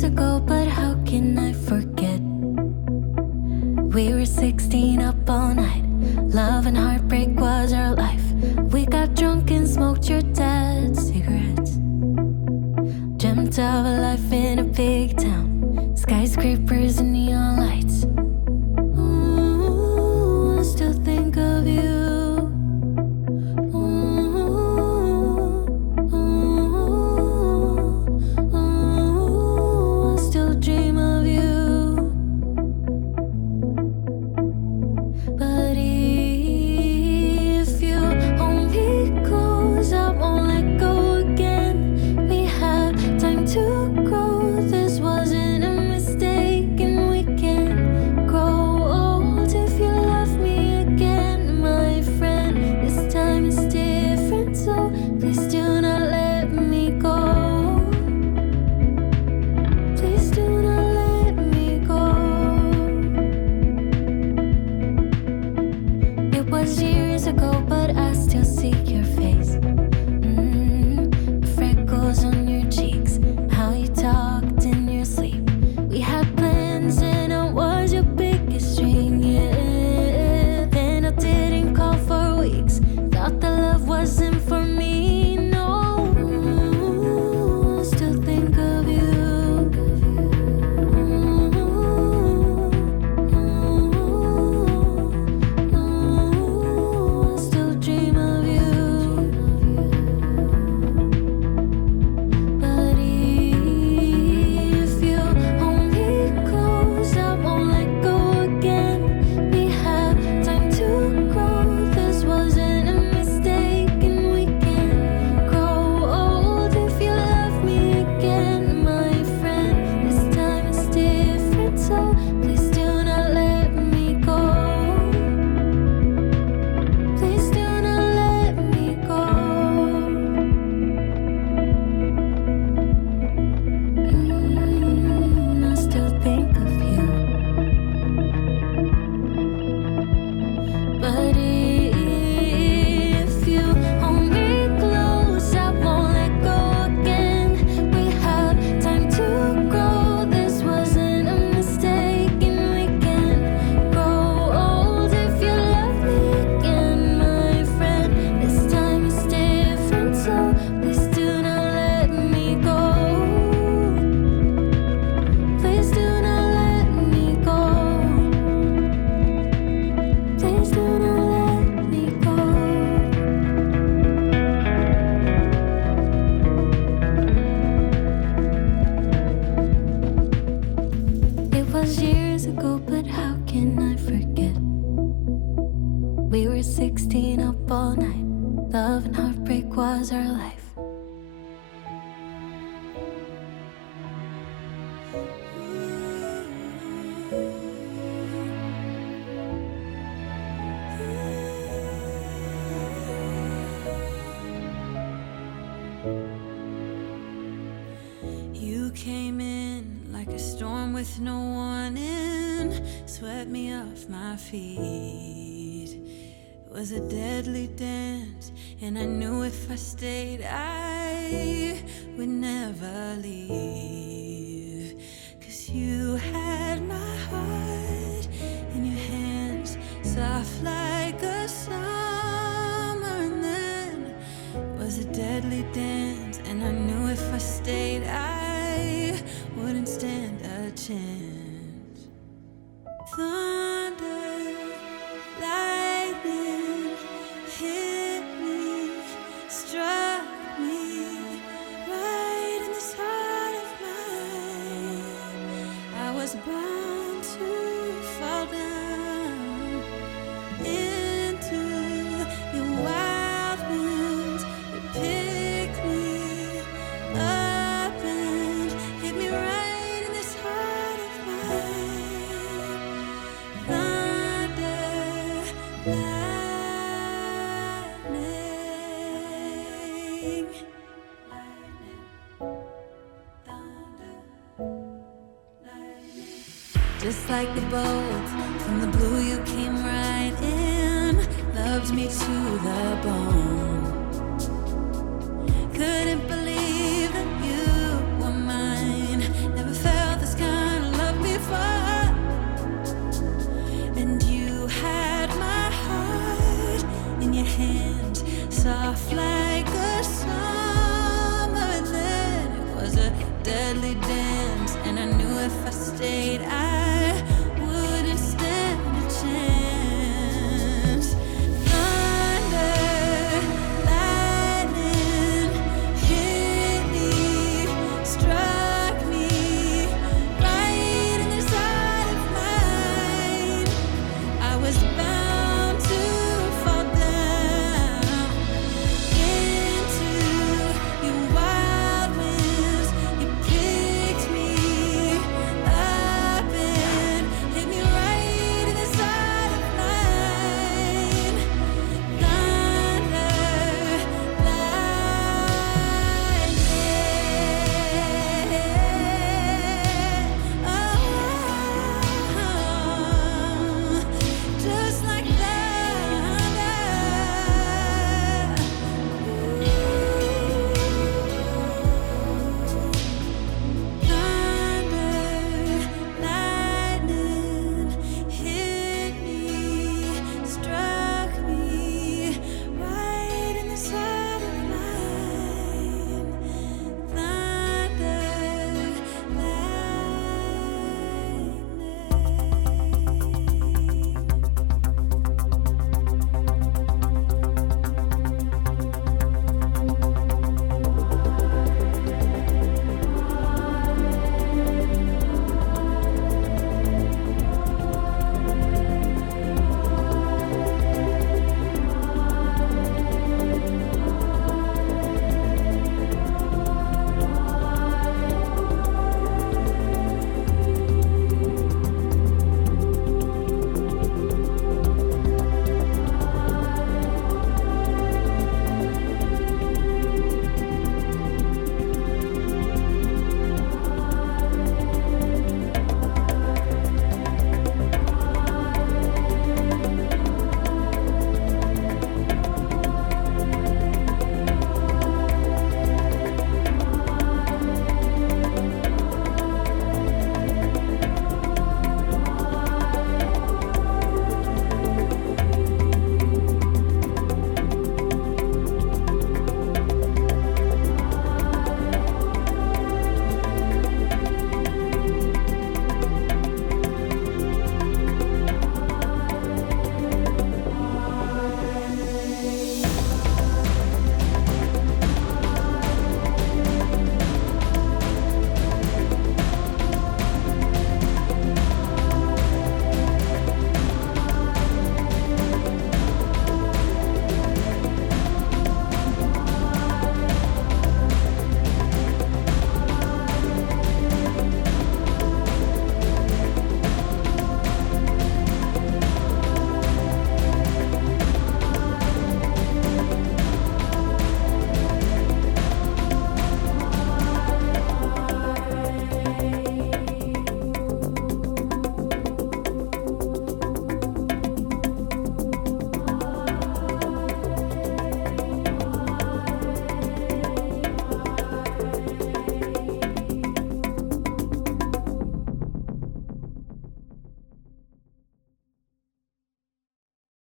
years ago, but how can I forget? We were 16 up all night. Love and heartbreak was our life. We got drunk and smoked your dad's cigarettes. Dreamt of a life in a big town, skyscrapers and neon lights. Ooh, I still think of you. You came in like a storm with no warning, swept me off my feet. It was a deadly dance, and I knew if I stayed I would never leave. 'Cause you had my heart in your hands, soft like a summer, and then it was a deadly dance, and I knew if I stayed I wouldn't stand a chance. Thunder, lightning hit me, struck me right in this heart of mine. I was bound to fall down into your wild winds. You picked me up and hit me right in this heart of mine. Thunder, lightning, thunder, lightning. Just like the bolt from the blue, you came right in, loved me to the bone. Couldn't believe that you were mine. Never felt soft like a summer. Then it was a deadly dance, and I knew if I stayed